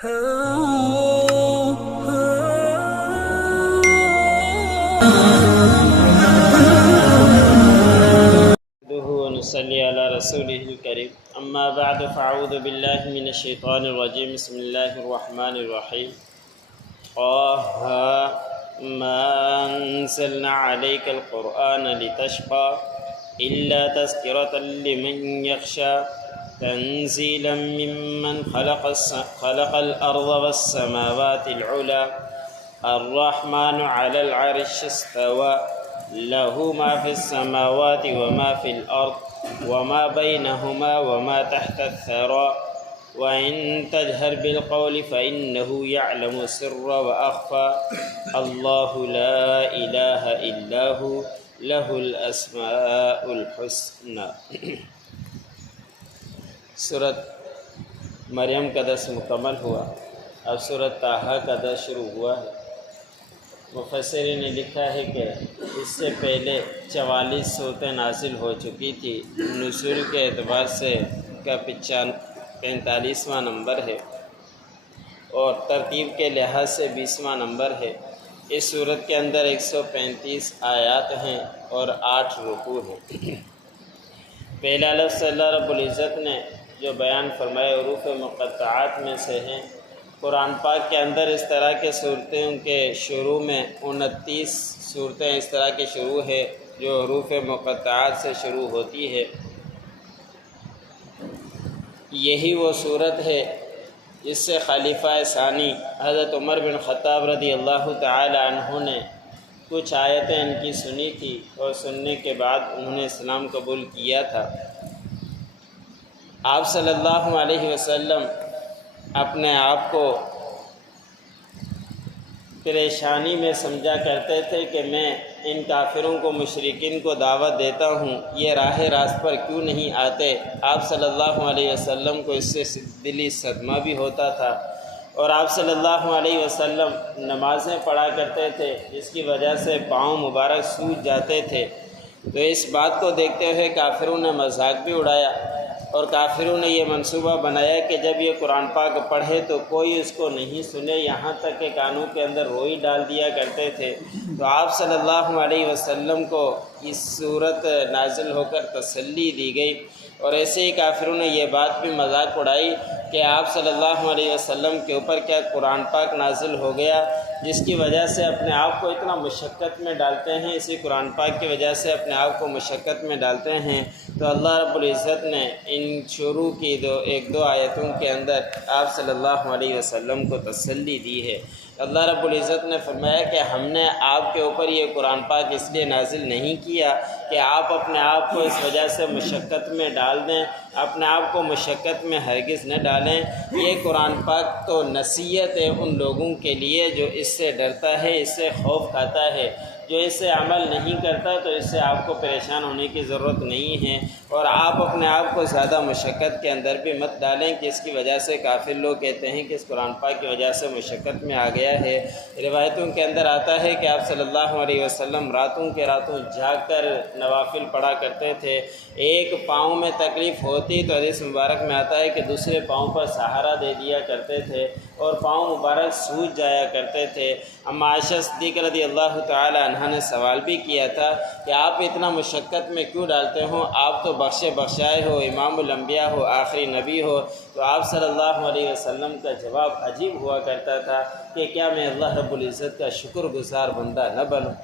ونصلي على رسوله الكريم اما بعد فاعوذ بالله من الشيطان الرجيم بسم الله الرحمن الرحيم ما انزلنا عليك القرآن لتشقى الا تذكرة لمن يخشى تنزيلا ممن خلق الارض والسماوات العلى الرحمن على العرش استوى له ما في السماوات وما في الأرض وما بينهما وما تحت الثرى وإن تجهر بالقول فإنه يعلم السر وأخفى الله لا إله إلا هو له الأسماء الحسنى۔ سورۃ مریم کا درس مکمل ہوا، اب سورۃ طٰہٰ کا درس شروع ہوا ہے۔ مفسرین نے لکھا ہے کہ اس سے پہلے 44 صورتیں نازل ہو چکی تھی۔ نزول کے اعتبار سے کا 45واں نمبر ہے اور ترتیب کے لحاظ سے 20واں نمبر ہے۔ اس صورت کے اندر 135 آیات ہیں اور 8 رکوع ہیں۔ پہلا لفظ اللہ رب العزت نے جو بیان فرمائے حروف مقطعات میں سے ہیں۔ قرآن پاک کے اندر اس طرح کے صورتوں کے شروع میں 29 صورتیں اس طرح کے شروع ہے جو حروف مقطعات سے شروع ہوتی ہے۔ یہی وہ صورت ہے جس سے خلیفہ ثانی حضرت عمر بن خطاب رضی اللہ تعالی عنہ نے کچھ آیتیں ان کی سنی تھی اور سننے کے بعد انہوں نے اسلام قبول کیا تھا۔ آپ صلی اللہ علیہ وسلم اپنے آپ کو پریشانی میں سمجھا کرتے تھے کہ میں ان کافروں کو مشرکین کو دعوت دیتا ہوں، یہ راہ راست پر کیوں نہیں آتے۔ آپ صلی اللہ علیہ وسلم کو اس سے دلی صدمہ بھی ہوتا تھا اور آپ صلی اللہ علیہ وسلم نمازیں پڑھا کرتے تھے جس کی وجہ سے پاؤں مبارک سوج جاتے تھے۔ تو اس بات کو دیکھتے ہوئے کافروں نے مذاق بھی اڑایا اور کافروں نے یہ منصوبہ بنایا کہ جب یہ قرآن پاک پڑھے تو کوئی اس کو نہیں سنے، یہاں تک کہ کانوں کے اندر روئی ڈال دیا کرتے تھے۔ تو آپ صلی اللہ علیہ وسلم کو اس صورت نازل ہو کر تسلی دی گئی اور ایسے ہی کافروں نے یہ بات بھی مذاق اڑائی کہ آپ صلی اللہ علیہ وسلم کے اوپر کیا قرآن پاک نازل ہو گیا جس کی وجہ سے اپنے آپ کو اتنا مشقت میں ڈالتے ہیں، اسی قرآن پاک کی وجہ سے اپنے آپ کو مشقت میں ڈالتے ہیں۔ تو اللہ رب العزت نے ان شروع کی ایک دو آیتوں کے اندر آپ صلی اللہ علیہ وسلم کو تسلی دی ہے۔ اللہ رب العزت نے فرمایا کہ ہم نے آپ کے اوپر یہ قرآن پاک اس لیے نازل نہیں کیا کہ آپ اپنے آپ کو اس وجہ سے مشقت میں ڈال دیں، اپنے آپ کو مشقت میں ہرگز نہ ڈالیں۔ یہ قرآن پاک تو نصیحت ہے ان لوگوں کے لیے جو اس سے ڈرتا ہے، اس سے خوف کھاتا ہے۔ جو اس سے عمل نہیں کرتا تو اس سے آپ کو پریشان ہونے کی ضرورت نہیں ہے اور آپ اپنے آپ کو زیادہ مشقت کے اندر بھی مت ڈالیں کہ اس کی وجہ سے کافر لوگ کہتے ہیں کہ اس قرآن پاک کی وجہ سے مشقت میں آ گیا ہے۔ روایتوں کے اندر آتا ہے کہ آپ صلی اللہ علیہ وسلم راتوں کے راتوں جاگ کر نوافل پڑھا کرتے تھے۔ ایک پاؤں میں تکلیف ہوتی تو حدیث مبارک میں آتا ہے کہ دوسرے پاؤں پر سہارا دے دیا کرتے تھے اور پاؤں مبارک سوج جایا کرتے تھے۔ اما عائشہ صدیقہ رضی اللہ تعالی عنہا نے سوال بھی کیا تھا کہ آپ اتنا مشقت میں کیوں ڈالتے ہو، آپ تو بخشے بخشائے ہو، امام الانبیاء ہو، آخری نبی ہو۔ تو آپ صلی اللہ علیہ وسلم کا جواب عجیب ہوا کرتا تھا کہ کیا میں اللہ رب العزت کا شکر گزار بندہ نہ بنوں۔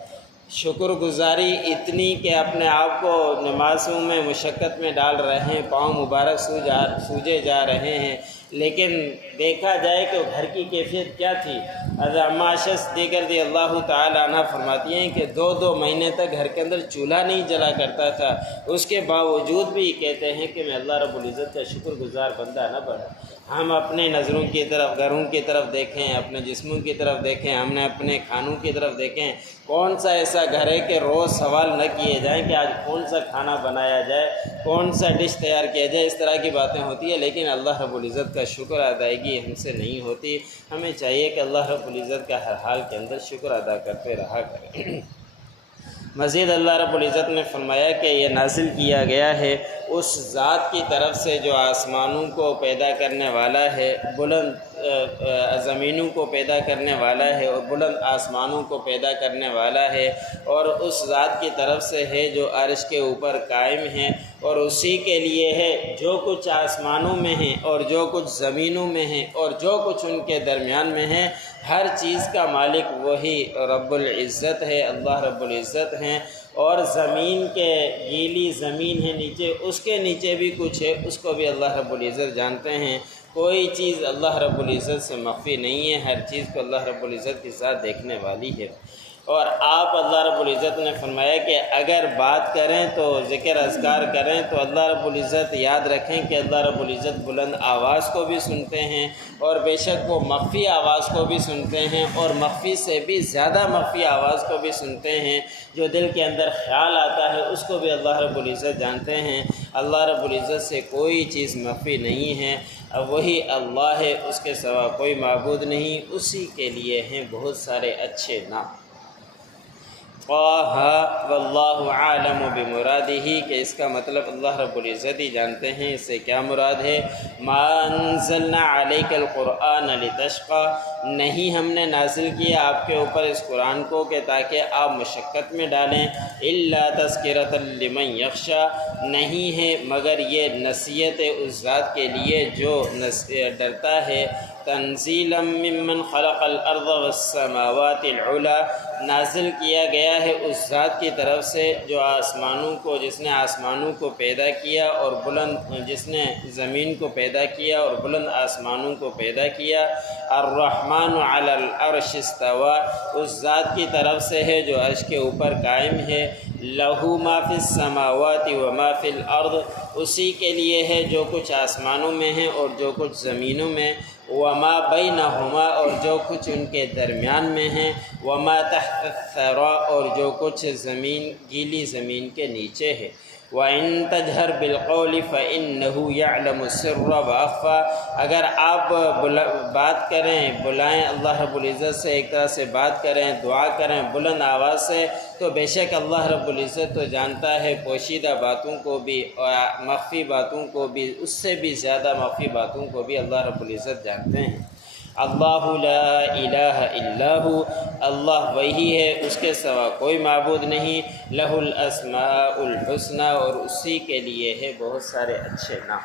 شکر گزاری اتنی کہ اپنے آپ کو نمازوں میں مشقت میں ڈال رہے ہیں، پاؤں مبارک سوجے جا رہے ہیں، لیکن دیکھا جائے کہ گھر کی کیفیت کیا تھی۔ حضرت اما عائشہ صدیقہ رضی اللہ تعالی عنہ فرماتی ہیں کہ 2 مہینے تک گھر کے اندر چولہا نہیں جلا کرتا تھا، اس کے باوجود بھی کہتے ہیں کہ میں اللہ رب العزت کا شکر گزار بندہ نہ بنا۔ ہم اپنے نظروں کی طرف، گھروں کی طرف دیکھیں، اپنے جسموں کی طرف دیکھیں، ہم نے اپنے کھانوں کی طرف دیکھیں، کون سا ایسا گھر ہے کہ روز سوال نہ کیے جائیں کہ آج کون سا کھانا بنایا جائے، کون سا ڈش تیار کیا جائے۔ اس طرح کی باتیں ہوتی ہیں، لیکن اللہ رب العزت کا شکر ادائیگی ہم سے نہیں ہوتی۔ ہمیں چاہیے کہ اللہ رب العزت کا ہر حال کے اندر شکر ادا کرتے رہا کریں۔ مزید اللہ رب العزت نے فرمایا کہ یہ نازل کیا گیا ہے اس ذات کی طرف سے جو آسمانوں کو پیدا کرنے والا ہے، بلند زمینوں کو پیدا کرنے والا ہے اور بلند آسمانوں کو پیدا کرنے والا ہے، اور اس ذات کی طرف سے ہے جو عرش کے اوپر قائم ہے، اور اسی کے لیے ہے جو کچھ آسمانوں میں ہیں اور جو کچھ زمینوں میں ہیں اور جو کچھ ان کے درمیان میں ہیں، ہر چیز کا مالک وہی رب العزت ہے، اللہ رب العزت ہیں۔ اور زمین کے گیلی زمین ہے نیچے، اس کے نیچے بھی کچھ ہے، اس کو بھی اللہ رب العزت جانتے ہیں۔ کوئی چیز اللہ رب العزت سے مخفی نہیں ہے، ہر چیز کو اللہ رب العزت کے ساتھ دیکھنے والی ہے۔ اور آپ اللہ رب العزت نے فرمایا کہ اگر بات کریں تو ذکر اذکار کریں تو اللہ رب العزت یاد رکھیں کہ اللہ رب العزت بلند آواز کو بھی سنتے ہیں، اور بے شک وہ مخفی آواز کو بھی سنتے ہیں، اور مخفی سے بھی زیادہ مخفی آواز کو بھی سنتے ہیں۔ جو دل کے اندر خیال آتا ہے اس کو بھی اللہ رب العزت جانتے ہیں۔ اللہ رب العزت سے کوئی چیز مخفی نہیں ہے، وہی اللہ ہے، اس کے سوا کوئی معبود نہیں، اسی کے لیے ہیں بہت سارے اچھے نام۔ واللہ عالم بمرادہ، کہ اس کا مطلب اللہ رب العزت ہی جانتے ہیں اس سے کیا مراد ہے۔ ما انزلنا علیک القرآن لتشقی، نہیں ہم نے نازل کیا آپ کے اوپر اس قرآن کو کہ تاکہ آپ مشقت میں ڈالیں، الا تذکرۃ لمن یخشی، نہیں ہے مگر یہ نصیحت اس ذات کے لیے جو ڈرتا ہے۔ تنزیلا ممن خلق الارض والسماوات العلی، نازل کیا گیا ہے اس ذات کی طرف سے جو آسمانوں کو، جس نے آسمانوں کو پیدا کیا اور بلند، جس نے زمین کو پیدا کیا اور بلند آسمانوں کو پیدا کیا۔ الرحمن علی العرش استوى، اس ذات کی طرف سے ہے جو عرش کے اوپر قائم ہے۔ لہ ما فی السماوات و ما فی الارض، اسی کے لیے ہے جو کچھ آسمانوں میں ہے اور جو کچھ زمینوں میں، وما بینہما، اور جو کچھ ان کے درمیان میں ہیں، وما تحت الثری، اور جو کچھ زمین گیلی زمین کے نیچے ہے۔ وَإِن تَجْهَرْ بِالْقَوْلِ فَإِنَّهُ يَعْلَمُ السِّرَّ وَأَخْفَى، اگر آپ بات کریں، بلائیں اللہ رب العزت سے، ایک طرح سے بات کریں، دعا کریں بلند آواز سے، تو بے شک اللہ رب العزت تو جانتا ہے پوشیدہ باتوں کو بھی اور مخفی باتوں کو بھی، اس سے بھی زیادہ مخفی باتوں کو بھی اللہ رب العزت جانتے ہیں۔ اللہ لا الہ الا ہو، اللہ وہی ہے، اس کے سوا کوئی معبود نہیں۔ لہ الاسماء الحسنی، اور اسی کے لیے ہے بہت سارے اچھے نام۔